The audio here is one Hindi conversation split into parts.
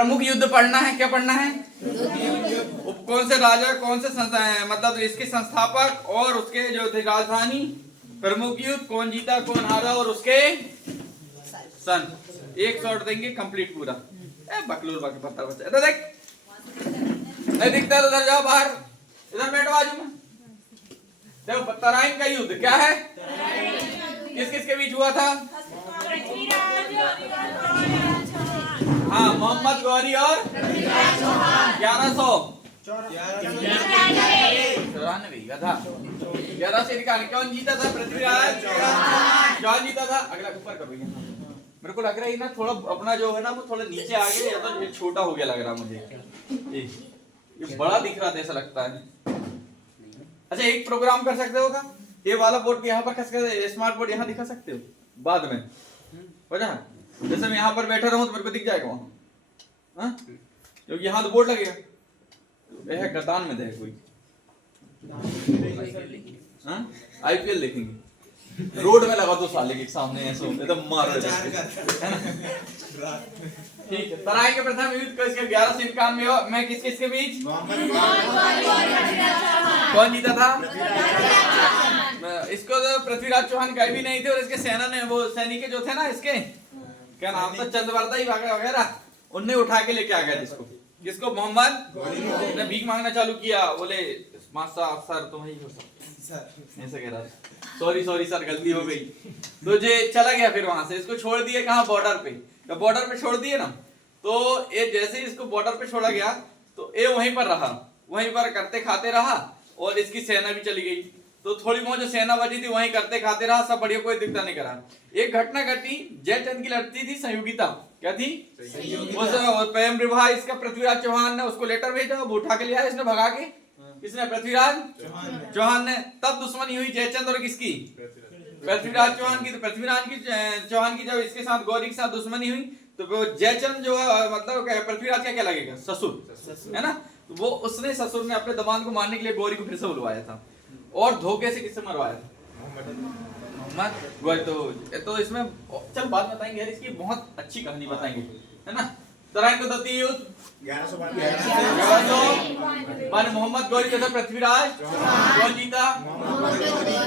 प्रमुख युद्ध पढ़ना है। क्या पढ़ना है? कौन से राजा, कौन से मतलब इसके संस्थापक और उसके जो थे राजधानी, प्रमुख युद्ध, कौन जीता कौन हारा और उसके सन। एक शॉट देंगे कंप्लीट पूरा। बकलूर बाकी पत्थर बच्चा इधर देख, नहीं दिखता तो उधर जाओ बाहर, इधर बैठो बाजू में। देखो तराइन का युद्ध क्या है, किस किस के बीच हुआ था? हाँ, मोहम्मद गौरी और 1194 का था। 11 से निकाल। कौन जीता था? पृथ्वीराज। कौन जीता था? अगला ऊपर करो। मेरे को लग रहा है ना थोड़ा अपना जो है ना वो थोड़ा नीचे आ गया, या तो ये छोटा हो गया लग रहा मुझे। ये बड़ा दिख रहा था ऐसा लगता है। अच्छा एक प्रोग्राम कर सकते हो क्या? ये वाला बोर्ड यहाँ पर खस कर स्मार्ट बोर्ड यहाँ दिखा सकते हो बाद में, हो जाए जैसे मैं यहाँ पर बैठा रहूं तो मेरे को दिख जाएगा वहां, क्योंकि यहाँ तो बोर्ड लगेगा। यह गतान में दे कोई आईपीएल देखेंगे, रोड में लगा दो साले के सामने ऐसे होते तो मारो, है ना? ठीक है। तराई के प्रथम युद्ध को इसके 1191 में किस किस के बीच? कौन जीता था? इसको तो पृथ्वीराज चौहान गए भी नहीं थे, और इसके सेना ने वो सैनिक जो थे ना इसके क्या नाम था, चंद्रवर्दा ही वगैरह, उनने उठा के लेके आ गया जिसको जिसको मोहम्मद ने भीख मांगना चालू किया। बोले मास्टर सर तुम ही हो सर, ऐसा कह रहा था। सॉरी सर गलती हो गई। तो जे चला गया, फिर वहां से इसको छोड़ दिए कहाँ, बॉर्डर पे। जब बॉर्डर पे छोड़ दिए ना, तो ये जैसे ही इसको बॉर्डर पे छोड़ा गया तो ये वहीं पर रहा, वहीं पर करते खाते रहा, और इसकी सेना भी चली गई। तो थोड़ी बहुत जो सेना बची थी वहीं करते खाते रहा, सब बढ़िया, कोई दिक्कत नहीं करा। एक घटना घटी, जयचंद की लड़की थी संयोगिता। क्या थी? प्रेम विवाह। इसका पृथ्वीराज चौहान ने उसको लेटर भेजा, वो उठा के लिया, इसने भगा के, किसने? पृथ्वीराज चौहान ने। तब दुश्मनी हुई जयचंद और किसकी? पृथ्वीराज चौहान की। तो पृथ्वीराज की चौहान की जब इसके साथ गौरी के साथ दुश्मनी हुई तो जयचंद जो मतलब पृथ्वीराज का क्या लगेगा, ससुर है ना। तो वो उसने ससुर ने अपने दामाद को मारने के लिए गौरी को फिर से बुलवाया था, और धोखे से किससे मरवाया था? मोहम्मद गौरी। तो इसमें चल बात बताएंगे यार, इसकी बहुत अच्छी कहानी बताएंगे, है ना। तराइन को दत्ती युद्ध 1100 माने मोहम्मद गौरी तथा पृथ्वीराज कौन जीता?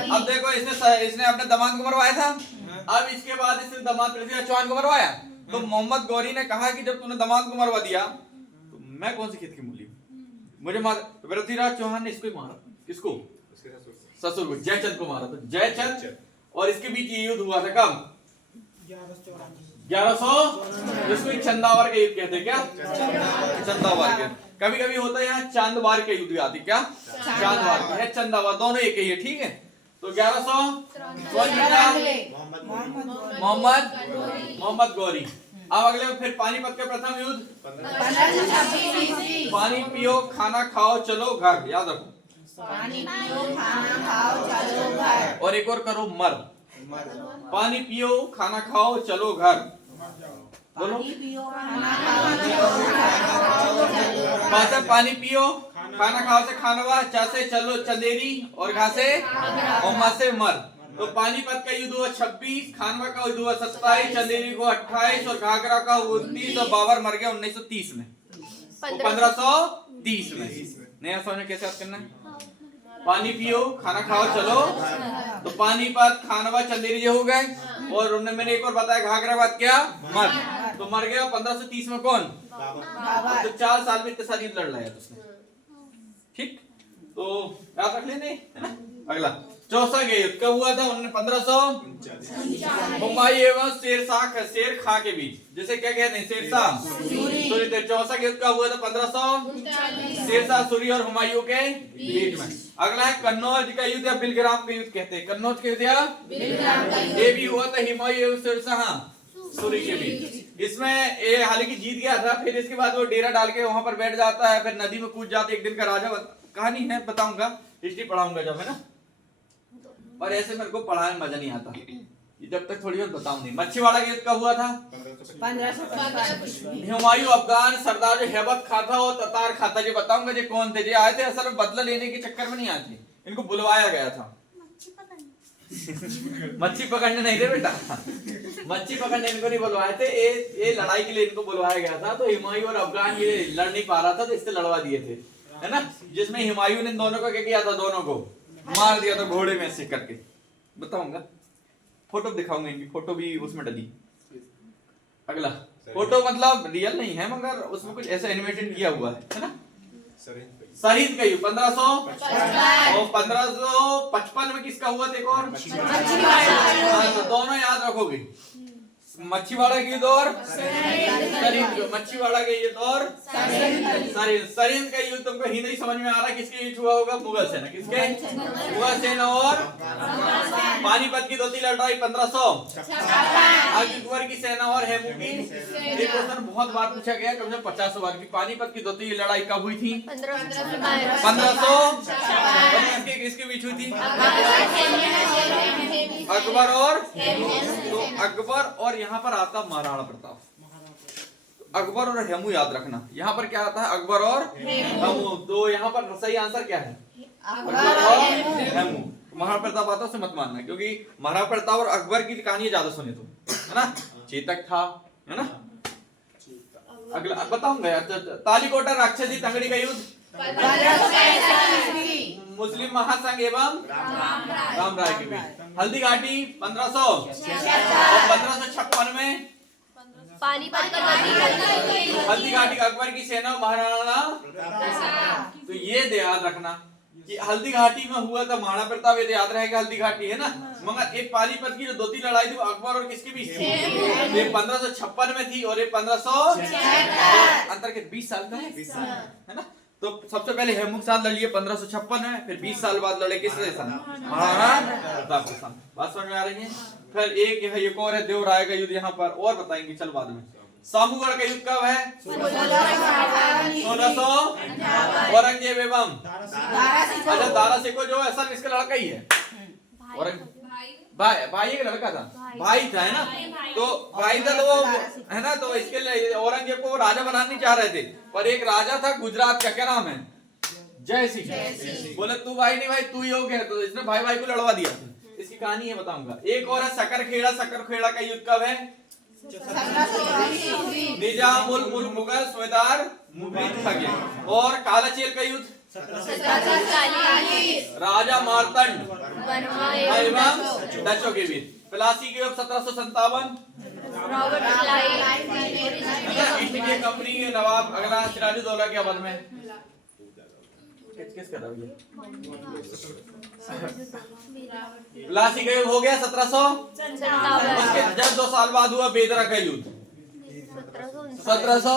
अब देखो इसने अपने दामाद को मरवाया था। अब इसके बाद इसने दामाद पृथ्वीराज चौहान को मरवाया। तो मोहम्मद गौरी ने कहा कि जब तूने दामाद को मरवा दिया तो मैं कौन सी खेत की मूली मुझे मार। पृथ्वीराज चौहान ने इसको ही मारा। किसको? ससुर को, जयचंद को मारा। तो जयचंद और इसके बीच ये युद्ध हुआ था कब? 1100, जिसको चंदावार के युद्ध कहते हैं। क्या? चंदावार के। कभी कभी होता है यहाँ चांदवार के युद्ध आती। क्या? चांदवार के है, चंदावार दोनों एक ही है, ठीक है। तो 1100 मोहम्मद गौरी। अब अगले फिर पानीपत का प्रथम युद्ध 1526। पानी पियो खाना खाओ चलो घर, याद रखो। पानी पियो खाना खाओ चलो घर। और एक और करो मर। पानी पियो खाना खाओ चलो घर। बोलो। पानी पियो खाना खाओ से खानवा, चा से चलो चंदेरी, और घा से और मा से मर। तो पानीपत का युद्ध हुआ 26, खानवा का युद्ध हुआ 27, चंदेरी को 28 और घाघरा का 29, और बाबर मर गया 1930 में, 1530 में। नया समझ कैसे याद करना है? पानी पियो खाना खाओ चलो। तो पानीपत खानवा चंदेरी जो हो गए, और मैंने एक और बताया घाघरा बात क्या? मर। तो मर गया 1530 में कौन? तो 4 साल में इतने सारी लड़ लाया उसने, ठीक। तो याद रख लेने, है ना। अगला चौसा के युद्ध कब हुआ था? 1549। हुमायूं एवं शेर खा के बीच, जैसे क्या कहते हैं, शेरशाह सूरी। चौसा के युद्ध कब हुआ था? 1549। शेरशाह सूरी और हुमायूं के बीच में। अगला है कन्नौज का युद्ध या बिलग्राम का युद्ध कहते हैं। कन्नौज का युद्ध या बिलग्राम का युद्ध, ये भी हुआ था हुमायूं एवं शेरशाह सूरी के बीच। इसमें ये हालांकि जीत गया था, फिर इसके बाद वो डेरा डाल के वहां पर बैठ जाता है, फिर नदी में कूद जाते। एक दिन का राजा कहानी है, बताऊंगा, हिस्ट्री पढ़ाऊंगा जब, है ना। और ऐसे मेरे को पढ़ाने में मजा नहीं आता, जब तक थोड़ी बहुत बताऊं नहीं। मच्छीवाड़ा के युद्ध कब हुआ था? 1555। हुमायूं अफगान सरदार जो हैबत खाता और ततार खाता, जो बताऊंगा जो कौन थे। जो आए थे असल में बदला लेने के चक्कर में नहीं आए थे, इनको बुलवाया गया था। मच्छी पकड़ने नहीं थे बेटा, मच्छी पकड़ने इनको नहीं बुलवाए थे, ये लड़ाई के लिए इनको बुलवाया गया था। तो हुमायूं और अफगान ये लड़ नहीं पा रहा था, तो इससे लड़वा दिए थे, है ना। जिसमें हुमायूं ने दोनों को क्या किया था, दोनों को मार दिया था घोड़े में से करके। बताऊंगा, फोटो दिखाऊंगा, इनकी फोटो भी उसमें डली। अगला फोटो मतलब रियल नहीं है, मगर उसमें कुछ ऐसा एनिमेटेड किया हुआ है ना। शहीद का युद्ध 1555 और 1555 में किसका हुआ था एक और? तो दोनों याद रखोगे, मच्छीवाड़ा की युद्ध और सरिंद। मच्छीवाड़ा के युद्ध और सरिंद का युद्ध तुमको ही नहीं समझ में आ रहा किसके युद्ध हुआ होगा? मुगल सेना। किसके? मुगल सेना और पानीपत की 2 लड़ाई 1500। अकबर की सेना और हेमू की। ये क्वेश्चन बहुत बार पूछा गया, कम से कम 50 बार की। पानीपत की 2 लड़ाई कब हुई थी? 1500। किसके बीच हुई थी? अकबर और, तो अकबर और यहाँ पर आता महाराणा प्रताप। अकबर और हेमू याद रखना। यहाँ पर क्या आता है? अकबर और हेमू। तो यहाँ पर सही आंसर क्या है? अकबर और हेमू। महाराणा प्रताप आता है उसे मत मानना, क्योंकि महाराणा प्रताप और अकबर की कहानी ज्यादा सुने तुम, है ना। चेतक था, है ना। अगला बताऊंगा यार। तालीकोटा राक्षसी तंगड़ी का युद्ध मुस्लिम महासंघ एवं राम राय के बीच। हल्दी घाटी 1500 और 1556 में पानीपत का हल्दी घाटी का अकबर की सेना महाराणा। तो ये याद रखना कि हल्दी घाटी में हुआ था महाराणा प्रताप, ये याद रहेगा हल्दी घाटी, है ना। मगर एक पानीपत की जो 2 लड़ाई थी वो अकबर और किसके बीच थी? ये 1556 में थी और ये 1500। अंतर के 20 साल का है ना। तो सबसे पहले हेमू के साथ लड़िए 1556 में, फिर 20 साल बाद लड़े किसके साथ? महाराणा प्रताप के साथ। बात समझ में आ रही है? फिर एक और है देवराय का युद्ध, यहाँ पर और बताएंगे चल बाद में। सामूगढ़ का युद्ध कब है? 1600। औरंगजेब एवं अच्छा दारा सिको जो है सर इसका लड़का ही है। भाई एक लड़का था, भाई था, है ना। तो भाई था तो वो, है ना। तो इसके लिए औरंगजेब को राजा बनाना नहीं चाह रहे थे, पर एक राजा था गुजरात का, क्या नाम है? जय सिंह। बोले तू भाई नहीं भाई तू योग है, तो इसने भाई भाई को लड़वा दिया। इसकी कहानी है बताऊंगा। एक और है सकरखेड़ा। सकरखेड़ा का युद्ध कब है? निजाम उल मुल्क मुगल सूबेदार मुबीन था। और कालाचेल का युद्ध राजा मार्तंड एवं डचों के बीच। प्लासी के युद्ध 1757। ईस्ट इंडिया कंपनी के नवाब अगला सिराजुद्दौला के अवध में। किसका था ये? प्लासी का युद्ध हो गया 1700। उसके जब 2 साल बाद हुआ बेदरा का युद्ध 1700।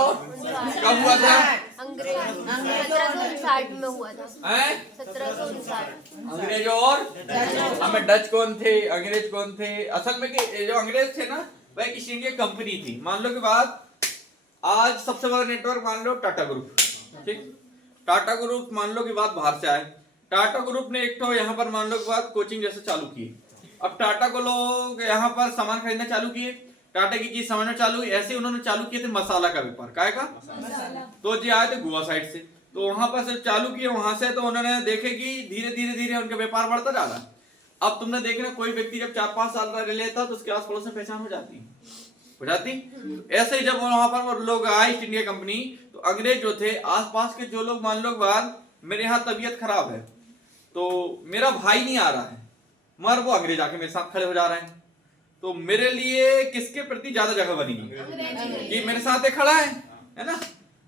कब हुआ था? 1759 में हुआ था। 1759। अंग्रेजों और हमें डच कौन थे? अंग्रेज कौन थे? असल में कि जो अंग्रेज थे ना वह ईस्ट इंडिया कंपनी थी। मान लो के बाद आज सबसे बड़ा नेटवर्क मान लो टाटा ग्रुप, ठीक। टाटा ग्रुप मान लो की बात बाहर से आए। टाटा ग्रुप ने एक तो यहाँ पर मान लो के बाद कोचिंग जैसे चालू की। अब टाटा को लोग यहाँ पर सामान खरीदना चालू किए, टाटा की चीज समझना चालू हुई। ऐसे उन्होंने चालू किए थे मसाला का व्यापार। काय का? तो जी आए थे गोवा साइड से, तो वहां पर से चालू किए वहां से। तो उन्होंने देखे कि धीरे धीरे धीरे उनका व्यापार बढ़ता जा रहा है। अब तुमने देखना कोई व्यक्ति जब 4-5 साल रह लेता तो उसके आस पड़ोस में पहचान हो जाती। ऐसे ही जब वहां पर लोग आए ईस्ट इंडिया कंपनी, तो अंग्रेज जो थे आसपास के जो लोग मान लो बाद मेरे यहाँ तबीयत खराब है तो मेरा भाई नहीं आ रहा है, मगर वो अंग्रेज आके मेरे साथ खड़े हो जा रहे हैं, तो मेरे लिए किसके प्रति ज्यादा जगह बनेगी कि मेरे साथ खड़ा है ना।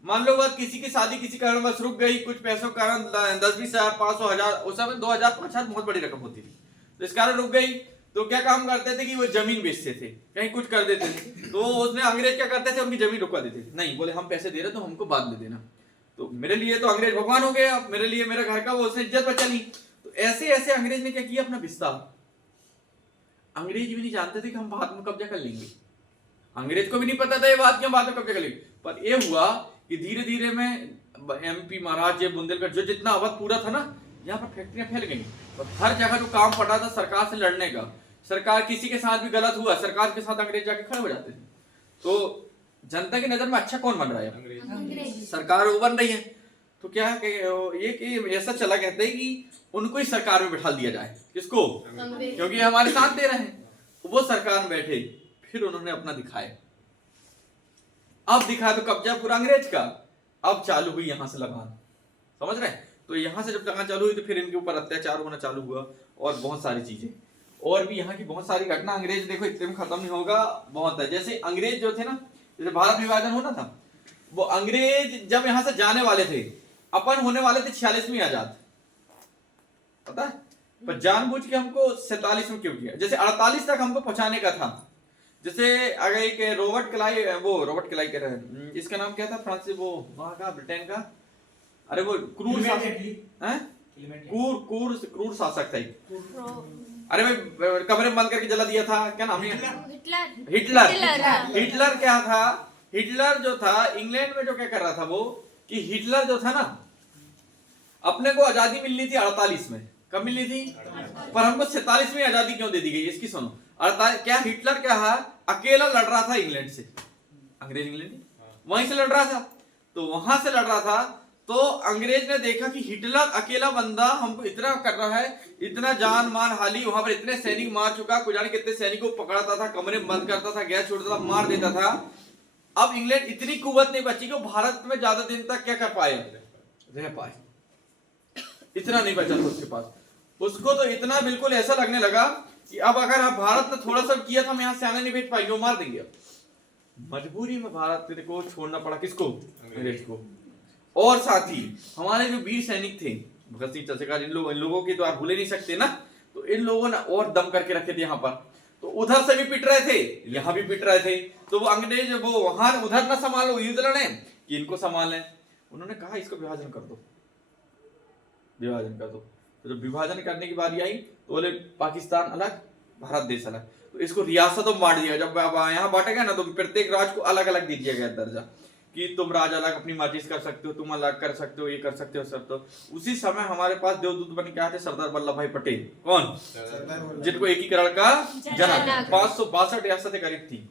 मान लो बात किसी की शादी किसी कारण बस रुक गई, कुछ पैसों के कारण 10-20 हजार 500 हजार, उस समय 2000-5000 बहुत बड़ी रकम होती थी, तो इस कारण रुक गई। तो क्या काम करते थे कि वो जमीन बेचते थे, कहीं कुछ कर देते थे। तो उसने अंग्रेज क्या करते थे, उनकी जमीन रुकवा देते थे। नहीं बोले हम पैसे दे रहे तो हमको बाद में देना। तो मेरे लिए तो अंग्रेज भगवान हो गए, अब मेरे लिए मेरे घर का वो उसने इज्जत बचा ली। तो ऐसे ऐसे अंग्रेज ने क्या किया अपना विस्तार। अंग्रेज भी नहीं जानते थे कि हम भारत में कब्जा कर लेंगे, अंग्रेज को भी नहीं पता था ये बात कि हम भारत में कब्जा कर लेंगे। पर ये हुआ कि धीरे धीरे में एमपी महाराज बुंदेलखंड जो जितना अवध पूरा था ना, यहाँ पर फैक्ट्रियां फैल गई और हर जगह जो काम पड़ा था सरकार से लड़ने का, सरकार किसी के साथ भी गलत हुआ सरकार के साथ अंग्रेज जाके खड़े हो जाते थे। तो जनता की नजर में अच्छा कौन बन रहा है? अंग्रेज। सरकार वो बन रही है, तो क्या ये ऐसा चला कहते हैं कि उनको ही सरकार में बिठा दिया जाए। किसको? क्योंकि हमारे साथ दे रहे हैं, वो सरकार में बैठे, फिर उन्होंने अपना दिखाया। अब दिखाया तो कब्जा पूरा अंग्रेज का। अब चालू हुई यहां से लगान, समझ रहे हैं? तो यहां से जब लगान चालू हुई तो फिर इनके ऊपर अत्याचार होना चालू हुआ और बहुत सारी चीजें और भी यहाँ की बहुत सारी घटना। अंग्रेज देखो इतने में खत्म नहीं होगा, बहुत है। जैसे अंग्रेज जो थे ना, जैसे भारत विभाजन होना था, वो अंग्रेज जब यहां से जाने वाले थे, अपन होने वाले थे 46 में आजाद, पता है? पर जानबूझ के हमको 47 में क्यों किया? जैसे 48 तक हमको पहुंचाने का था। जैसे अगर एक रॉबर्ट क्लाई कह रहे हैं, इसका नाम क्या था फ्रांस, वो वहां का ब्रिटेन का, अरे वो क्रूर शासक था। अरे भाई कमरे में बंद करके जला दिया था, क्या नाम है? हिटलर क्या था? हिटलर जो था इंग्लैंड में जो क्या कर रहा था वो, कि हिटलर जो था ना, अपने को आजादी मिलनी थी 48 में। कब मिलनी थी? पर हमको 47 में आजादी क्यों दे दी गई? इसकी सुनो। 48 क्या हिटलर क्या है, अकेला लड़ रहा था इंग्लैंड से, अंग्रेज इंग्लैंड वहीं से लड़ रहा था। तो वहां से लड़ रहा था तो अंग्रेज ने देखा कि हिटलर अकेला बंदा हमको इतना कर रहा है, इतना जान मान हाली, वहां पर इतने सैनिक मार चुका, कुछ जाने कितने सैनिकों को पकड़ता था, कमरे में बंद करता था, गैस छोड़ता था, मार देता था। अब इंग्लैंड इतनी कुवत नहीं बची कि वो भारत में ज्यादा दिन तक क्या कर पाए, रह पाए। इतना नहीं बचा था उसके पास। उसको तो इतना बिल्कुल ऐसा लगने लगा कि अब अगर आप भारत ने थोड़ा सा किया था, हम यहाँ से आगे नहीं भेज पाएंगे, वो मार देंगे। मजबूरी में भारत को छोड़ना पड़ा, किसको? अंग्रेज को। और साथ ही हमारे जो वीर सैनिक थे, भगत सिंह, चंद्रशेखर, इन लोगों की तो आप भूले नहीं सकते ना। तो इन लोगों ने और दम करके रखे थे यहाँ पर। तो उधर से भी पिट रहे थे, यहाँ भी पिट रहे थे। तो वो अंग्रेज वो वहां उधर ना संभालो, युद्ध लड़े कि इनको संभालें। उन्होंने कहा इसको विभाजन कर दो, विभाजन कर दो। तो जब विभाजन करने की बारी आई तो बोले पाकिस्तान अलग, भारत देश अलग। तो इसको रियासतों में बांट दिया। जब यहाँ बांटेगा ना तो प्रत्येक राज्य को अलग अलग दे दिया गया दर्जा, कि तुम राज अलग अपनी मर्जी से कर सकते हो, तुम अलग कर सकते हो, ये कर सकते हो, सब। तो उसी समय हमारे पास देवदूत बन के आए थे सरदार वल्लभ भाई पटेल। कौन? जिनको एकीकरण का जनक। 562 रियासतें करीब थी।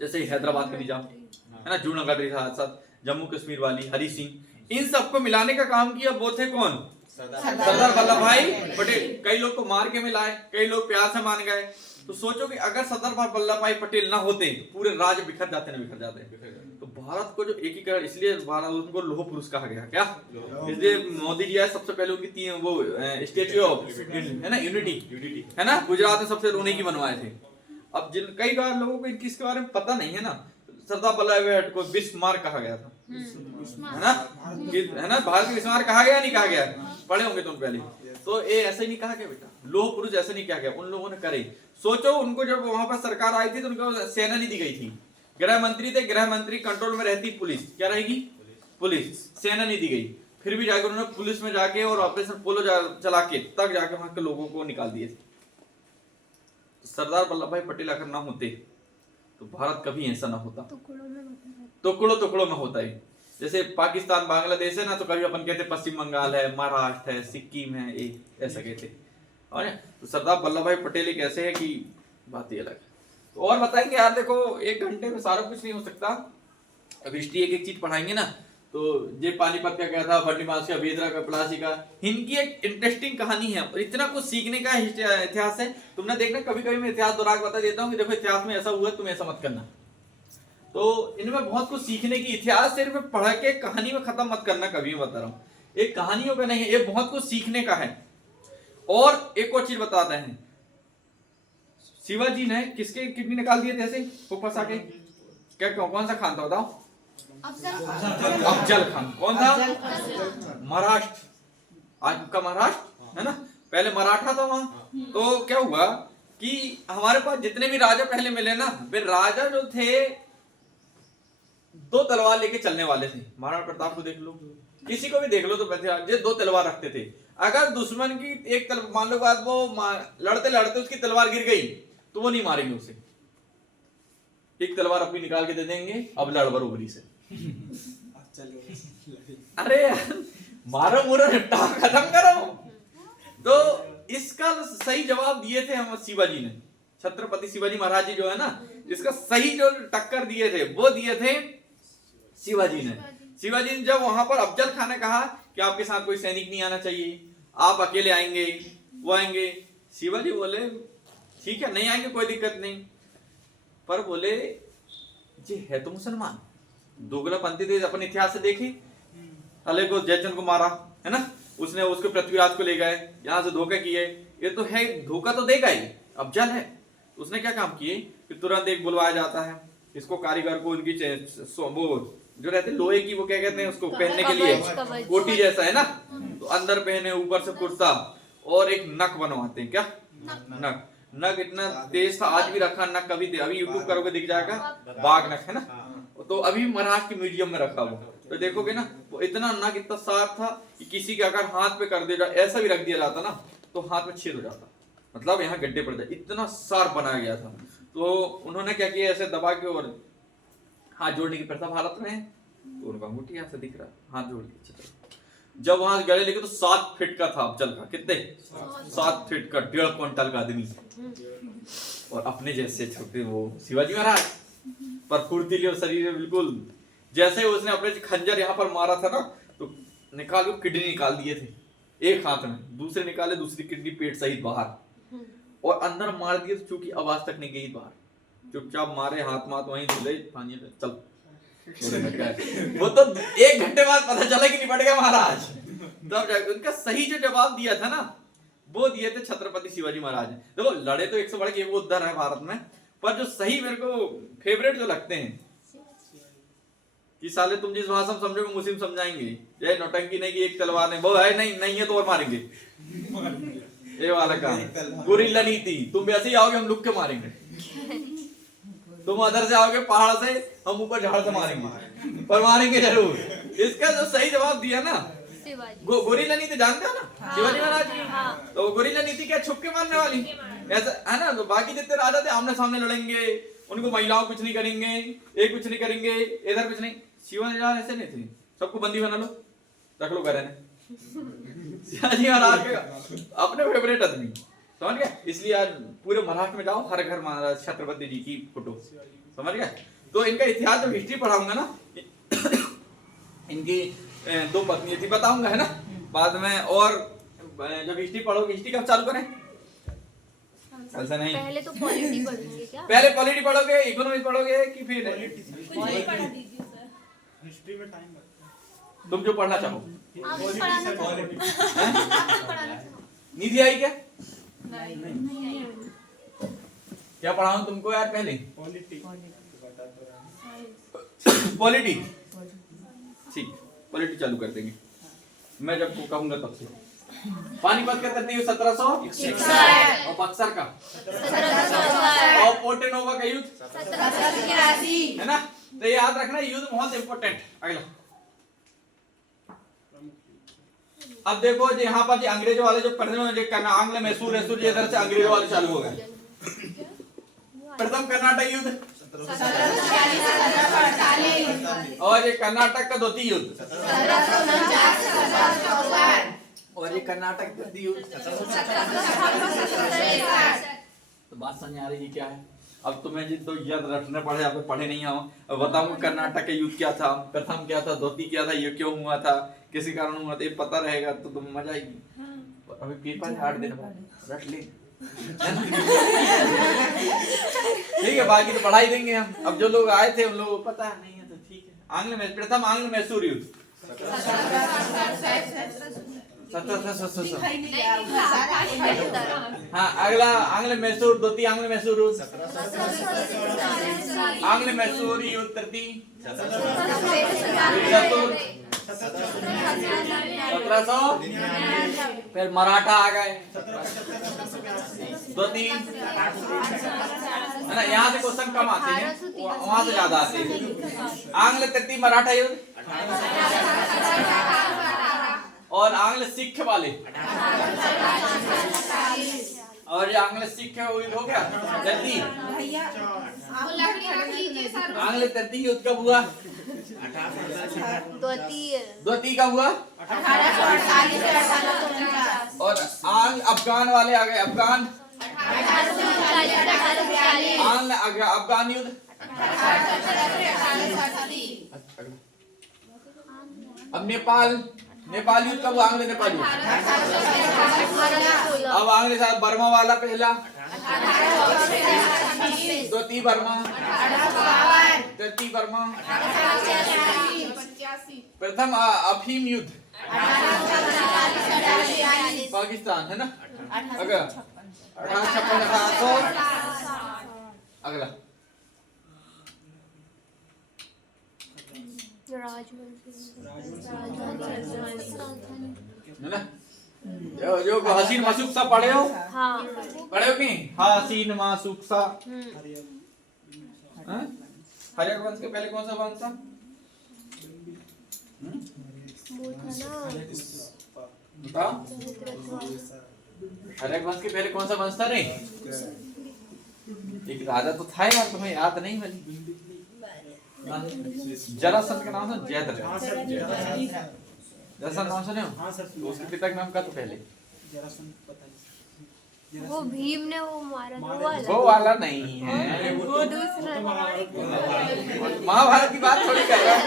जैसे हैदराबाद का निजाम है ना, जूनागढ़ रियासत, जम्मू कश्मीर वाली, हरि सिंह, इन सबको मिलाने का काम किया। वो थे कौन? सरदार वल्लभ भाई पटेल। कई लोग को मार के मिलाए, कई लोग प्यार से मान गए। तो सोचो कि अगर सरदार वल्लभ भाई पटेल ना होते तो पूरे राज्य बिखर जाते, ना बिखर जाते। तो भारत को जो एकीकरण, इसलिए भारत उनको लोह पुरुष कहा गया। क्या? इसलिए मोदी जी आए सबसे पहले उनकी 3 वो स्टेच्यू ऑफ है ना, यूनिटी है ना, गुजरात में सबसे उन्हीं की बनवाए थे। अब जिन कई बार लोगों को इनकी इसके बारे में पता नहीं है ना, सरदार वल्लभ भाई को बिस्मार्क कहा गया था, है ना, भारत में बिस्मार्क कहा गया, नहीं कहा गया? पढ़े होंगे तुम पहले। तो ये ऐसे नहीं कहा गया बेटा, लोह पुरुष ऐसे नहीं कहा गया, उन लोगों ने करे। सोचो उनको जब वहां पर सरकार आई थी तो उनको सेना नहीं दी गई थी, गृह मंत्री थे, गृह मंत्री कंट्रोल में रहती पुलिस, क्या रहेगी? पुलिस, सेना नहीं दी गई। फिर भी जाकर उन्होंने पुलिस में जाके और ऑपरेशन पोलो चला के तक जाके वहां के लोगों को निकाल दिए थे। सरदार वल्लभ भाई पटेल अगर ना होते तो भारत कभी ऐसा ना होता, टुकड़ों में होता है। जैसे पाकिस्तान बांग्लादेश है ना, तो कभी अपन कहते पश्चिम बंगाल है, महाराष्ट्र है, सिक्किम है, ऐसा कहते। और तो सरदार वल्लभ भाई पटेल एक ऐसे है कि बात ही अलग है। तो और बताएंगे यार, देखो 1 घंटे में सारा कुछ नहीं हो सकता। अब हिस्ट्री एक चीज पढ़ाएंगे ना, तो ये पानीपत का क्या था, बर्निमास का, बेदरा का, प्लासी का, इनकी एक इंटरेस्टिंग कहानी है और इतना कुछ सीखने का इतिहास है। तुमने देखना, कभी कभी मैं इतिहास दोहरा के बता देता हूँ कि देखो इतिहास में ऐसा हुआ, तुम ऐसा मत करना। तो इनमें बहुत कुछ सीखने की, इतिहास सिर्फ पढ़ के कहानी में खत्म मत करना, कभी मैं बता रहा हूँ। एक कहानियों का नहीं है, ये बहुत कुछ सीखने का है। और एक और चीज बताते हैं, शिवाजी ने किसके किडनी निकाल दिए थे ऐसे फंसा के? क्या कौन सा खान था बताओ? अफजल खान। कौन था? महाराष्ट्र, आज का महाराष्ट्र है ना, पहले मराठा था वहां। तो क्या हुआ कि हमारे पास जितने भी राजा पहले मिले ना, वे राजा जो थे 2 तलवार लेके चलने वाले थे। महाराणा प्रताप को देख लो, किसी को भी देख लो, तो ये 2 तलवार रखते थे। अगर दुश्मन की एक तलवार, मान लो बात, वो लड़ते लड़ते उसकी तलवार गिर गई तो वो नहीं मारेंगे उसे, एक तलवार अपनी निकाल के दे देंगे, अब लड़ बरोबरी से। अरे मारो मुरो निपटा खत्म करो। तो इसका सही जवाब दिए थे हम शिवाजी ने, छत्रपति शिवाजी महाराज जी जो है ना, इसका सही जो टक्कर दिए थे वो दिए थे शिवाजी ने। शिवाजी ने जब वहां पर अफजल खान ने कहा कि आपके साथ कोई सैनिक नहीं आना चाहिए, आप अकेले आएंगे, वो आएंगे, शिवाजी बोले ठीक है नहीं आएंगे, कोई दिक्कत नहीं। पर बोले ये है तो मुसलमान, दोगलापंथी थे। अपन इतिहास से देखे, अले को जयचंद को मारा है ना, उसने उसके पृथ्वीराज को ले गए, यहाँ से धोखा किए, ये तो है, धोखा तो देगा ही, अफजल है। उसने क्या काम किए कि तुरंत एक बुलवाया जाता है इसको, कारीगर को, उनकी वो जो रहते लोहे की, वो क्या कहते हैं उसको, पहनने के लिए कोटी जैसा है ना, तो अंदर पहने, ऊपर से कुर्ता, और एक नक बनवाते हैं। क्या नक? नक इतना तेज था, आज भी रखा नक, कभी अभी यूट्यूब करोगे दिख जाएगा, बाघ नक है ना, तो अभी महाराष्ट्र के म्यूजियम में रखा हुआ, तो देखोगे ना, वो इतना नक इतना शार्प था कि किसी के अगर हाथ पे कर दिया, ऐसा भी रख दिया जाता ना, तो हाथ में छेद हो जाता, मतलब यहाँ गड्ढे पड़ जाए, इतना शार्प बनाया गया था। तो उन्होंने क्या किया, ऐसे दबा के और हाथ जोड़ने की प्रथा भारत में है, तो उनका अंगूठी यहाँ से दिख रहा, हाथ जोड़ के। जब वहां गले लेके तो 7 फीट का था अफजल का, कितने? 7 फीट का, 1.5 क्विंटल का आदमी, और अपने जैसे छोटे वो शिवाजी महाराज, पर फुर्तीले और शरीर बिल्कुल। जैसे उसने अपने खंजर यहाँ पर मारा था ना, तो निकाल के किडनी निकाल दिए थे एक हाथ में, दूसरे निकाले, दूसरी किडनी पेट सहित बाहर, और अंदर मार दिए, तो चूंकि आवाज तक नहीं गई बाहर, चुपचाप मारे, हाथ माथ वहीं धुले, पानी में चल। वो तो 1 घंटे बाद पता चला कि निपट गया महाराज, तब जाके उनका सही जो जवाब दिया था ना, वो दिए थे छत्रपति शिवाजी महाराज। देखो लड़े तो 100 बढ़ के वो उद्धर है भारत में, पर जो सही मेरे को फेवरेट जो लगते हैं कि साले तुम जिस भाषा में समझोगे मुस्लिम समझाएंगे, ये नौटंकी नहीं कि एक तलवार नहीं, वो है नहीं है तो और मारेंगे, ये वाला काम, गुरिल्ला नीति, तुम वैसे ही आओगे हम लुक के मारेंगे, तुम अदर से आओगे पहाड़ से, हम ऊपर झाड़ से मारेंगे, पर मारेंगे जरूर। इसका जो सही जवाब दिया ना, गोरिल्ला नीति जानते हो ना, शिवाजी महाराज की, तो गोरिल्ला नीति क्या, छुप के मारने वाली, ऐसा है ना। तो बाकी जितने राजा थे आमने सामने लड़ेंगे, उनको महिलाओं कुछ नहीं करेंगे, एक कुछ नहीं करेंगे, इधर कुछ नहीं। शिवाजी महाराज ऐसे नहीं थे, सबको बंदी बना लो, रख लो घर में। शिवाजी महाराज के अपने फेवरेट आदमी, समझ गया। इसलिए आज पूरे महाराष्ट्र में जाओ, हर घर महाराज छत्रपति जी की फोटो, समझ गया। तो इनका इतिहास जब हिस्ट्री पढ़ाऊंगा ना, इनकी 2 पत्नी थी बताऊंगा, है ना, बाद में। और जब हिस्ट्री पढ़ोगे, हिस्ट्री कब चालू करें? ऐसा नहीं, पहले तो पॉलिटी पढ़ेंगे क्या? पहले पॉलिटी पढ़ोगे, इकोनॉमिक्स पढ़ोगे, कि फिर हिस्ट्री में टाइम लगता है, तुम जो पढ़ना चाहो। आप पढ़ाना नीति आई क्या? नहीं। क्या पढ़ाऊं तुमको यार पहले? पॉलिटी, ठीक, पॉलिटी चालू कर देंगे, मैं जब कहूंगा तब से। पानीपत का तरतीब 1761, और बक्सर का 1761, और पोर्टेनोवा का युद्ध 1781, है ना। तो याद रखना, युद्ध बहुत इंपॉर्टेंट। अगला, अब देखो जी, यहाँ पर अंग्रेजों वाले जो आंग्ल मैसूर इधर से अंग्रेजों वाले चालू हो गए। प्रथम कर्नाटक युद्ध, और ये कर्नाटक का द्वितीय युद्ध, और ये कर्नाटक तृतीय युद्ध। तो बात समझ आ रही है क्या है? अब तुम्हें जिन तो याद रखने पड़े, आप पढ़े नहीं हो। अब बताऊं कर्नाटक का युद्ध क्या था, प्रथम क्या था, द्वितीय क्या था, ये क्यों हुआ था, किसी कारण हुआ था, ये पता रहेगा तो तुम मजा आएगी। अभी पेपर है 8 दिन बाद, रख ले, ठीक है। बाकी तो पढ़ाई देंगे हम। अब जो लोग आए थे उन लोगों को पता नहीं है तो ठीक है। प्रथम आंग्ल मैसूर युद्ध, हाँ। अगला आंग्ल मैसूर, द्वितीय आंग्ल मैसूर युद्ध, आंग्ल मैसूर युद्ध तृतीय 1700, फिर मराठा आ गए द्वितीय, है ना। यहाँ से क्वेश्चन कम आते हैं, वहां से ज्यादा आते हैं। आंग्ल तृतीय मराठा युद्ध, और आंग्ल सिख वाले, और ये आंग्ल सिख युद्ध हो गया तृतीय। आंग्ल तृतीय युद्ध कब हुआ? द्वितीय कब हुआ? 1848 और अफगान वाले आ गए, अफगान, अफगान युद्ध। अब नेपाल युद्ध कब हुआ? आंग्ल नेपाल युद्ध। अब आंग्ल साथ बर्मा वाला पहला, द्वितीय बर्मा, तृतीय बर्मा, प्रथम अफीम युद्ध पाकिस्तान है ना। अगला 1856 अगला है ना। जो हसीन मासूक सा पढ़े हो, हाँ पढ़े हो कि हसीन मासूक सा। हर्यक वंश के पहले कौन सा वंश था? वो था ना बताओ। हर्यक वंश के पहले कौन सा वंश था रे? एक राजा तो था यार, तुम्हें याद नहीं वाली। जरासंध का नाम था जयद्रथ। हाँ सर, जरासंध नाम सुने हो? हाँ सर, तो उसके पिता का नाम क्या था पहले? जरासंध पता है। वो भीम ने वो मारा था, वो वाला। वो वाला नहीं है, वो दूसरा महाभारत की बात थोड़ी कर रहा हूँ।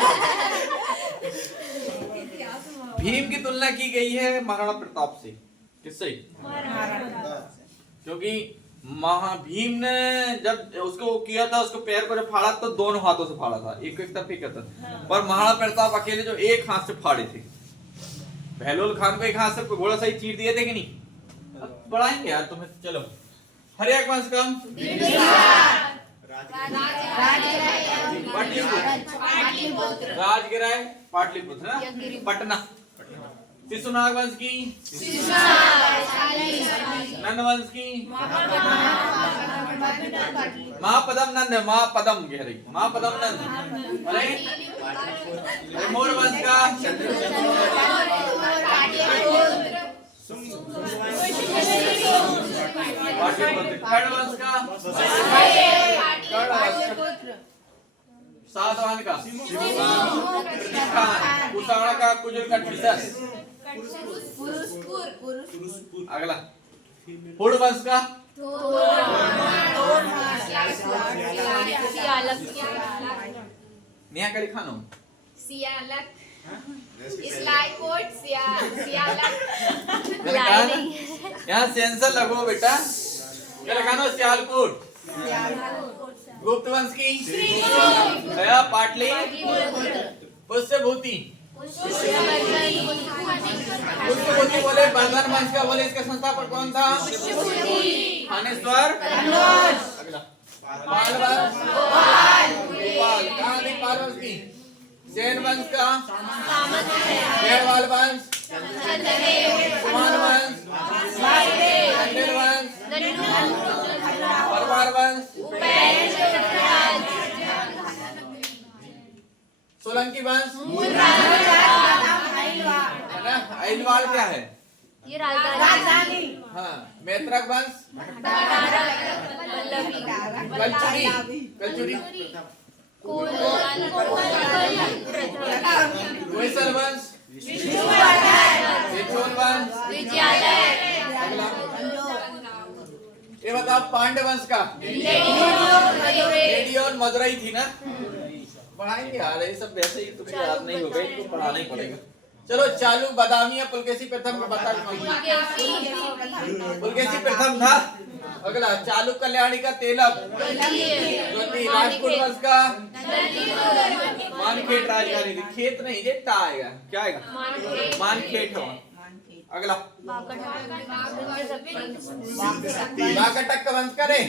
भीम की तुलना की गई है महाराणा प्रताप से। किससे? क्योंकि भीम ने जब उसको किया था, उसको पैर को जब फाड़ा तो दोनों हाथों से फाड़ा था, एक एक तरफ ही करता था। पर महाराणा प्रताप अकेले जो एक हाथ से फाड़े थे। बहलोल खान को एक हाथ से घोड़ा सही चीर दिए थे कि नहीं? बढ़ाएंगे यार तुम्हें। चलो हर्यक वंश का राजगिराय पाटलिपुत्र ना, पटना। शिशुनाग वंश की नंद वंश की महापदम नंद, महापदम गहरी, महापदम नंद। अरे मोर वंश का खड़ वंश का सातवाहन का कुषाण का कुजर का ट्रिसस। अगला हुड़ वंश का निया कड़ी खानो सियालक इस्लाइकोट सियालक यहाँ सेंसर लगो बेटा। क्या लगाना? सियालकोट। गुप्त वंश की गया पाटली पुष्यभूति। पुष्यभूति बोले बर्धन वंश का, बोले इसके संस्थापक कौन था? थानेश्वर। अगला पाल वंश, कहाँ थी पाल वंश की? सेन वंश का मेवाड़ वंश, कुमार वंश, मंदिर वंश, परमार वंश, सोलंकी वंश, अहिलवाड़ क्या है? ये राजधानी। हाँ, मैत्रक वंश, कलचुरी, कलचुरी, होयसल वंश, विष्णुवर्धन वंश, अगला ये बताओ पांड्य वंश का रेडियो और मदुरई थी ना। पढ़ाएंगे यार, ये सब वैसे ही तुम्हें याद नहीं होगा, इनको पढ़ाना ही पड़ेगा। चलो चालू बादामी या पुलकेशी प्रथम को बता। पुलकेशी प्रथम था। अगला चालू कल्याणी का तेलक, राजपूत वंश का मानखेट राजधानी थी। खेत नहीं, ये टा आएगा, क्या आएगा? मानखेट हो। अगला बाकटक का वंश का रे,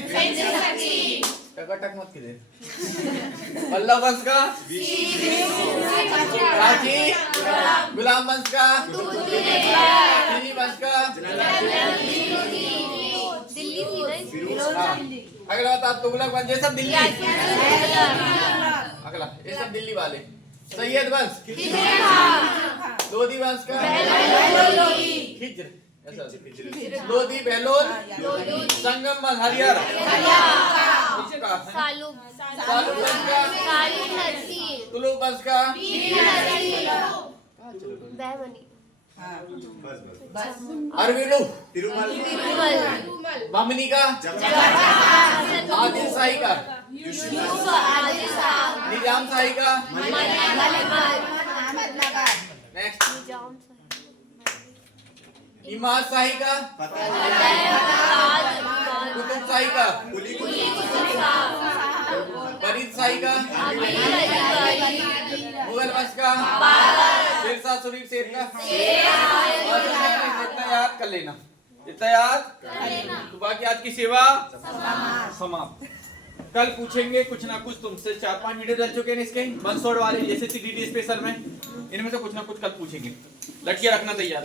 टकटक मत कीजिए। पल्लव वंश का रांची, गुलाम वंश का चीनी वंश का दिल्ली थी ना। अगला बता तुगलक वंश, ये सब दिल्ली। अगला ये सब दिल्ली वाले। सैयद वंश, लोधी वंश का खिज्र, लोधी बहलोल, संगम वंश हरियर, सालू सालू वंश का तुलु वंश का बैमनी अरविलु, तिरुमल, बमनी का आदिल शाही का निजाम शाही का। नेक्स्ट इमाद शाही का कुतुब शाही का, फरीद शाही का, मुगल वंश का, शेरशाह सूरी शेर का, और इतना याद कर लेना, इतना याद, तो बाकी आज की सेवा समाप्त। कल पूछेंगे कुछ ना कुछ तुमसे, 4-5 वीडियो डल चुके हैं इसके 1 शॉट वाले, जैसे CDD स्पेशल में, इनमें से कुछ ना कुछ कल पूछेंगे, लड़कियां रखना तैयार।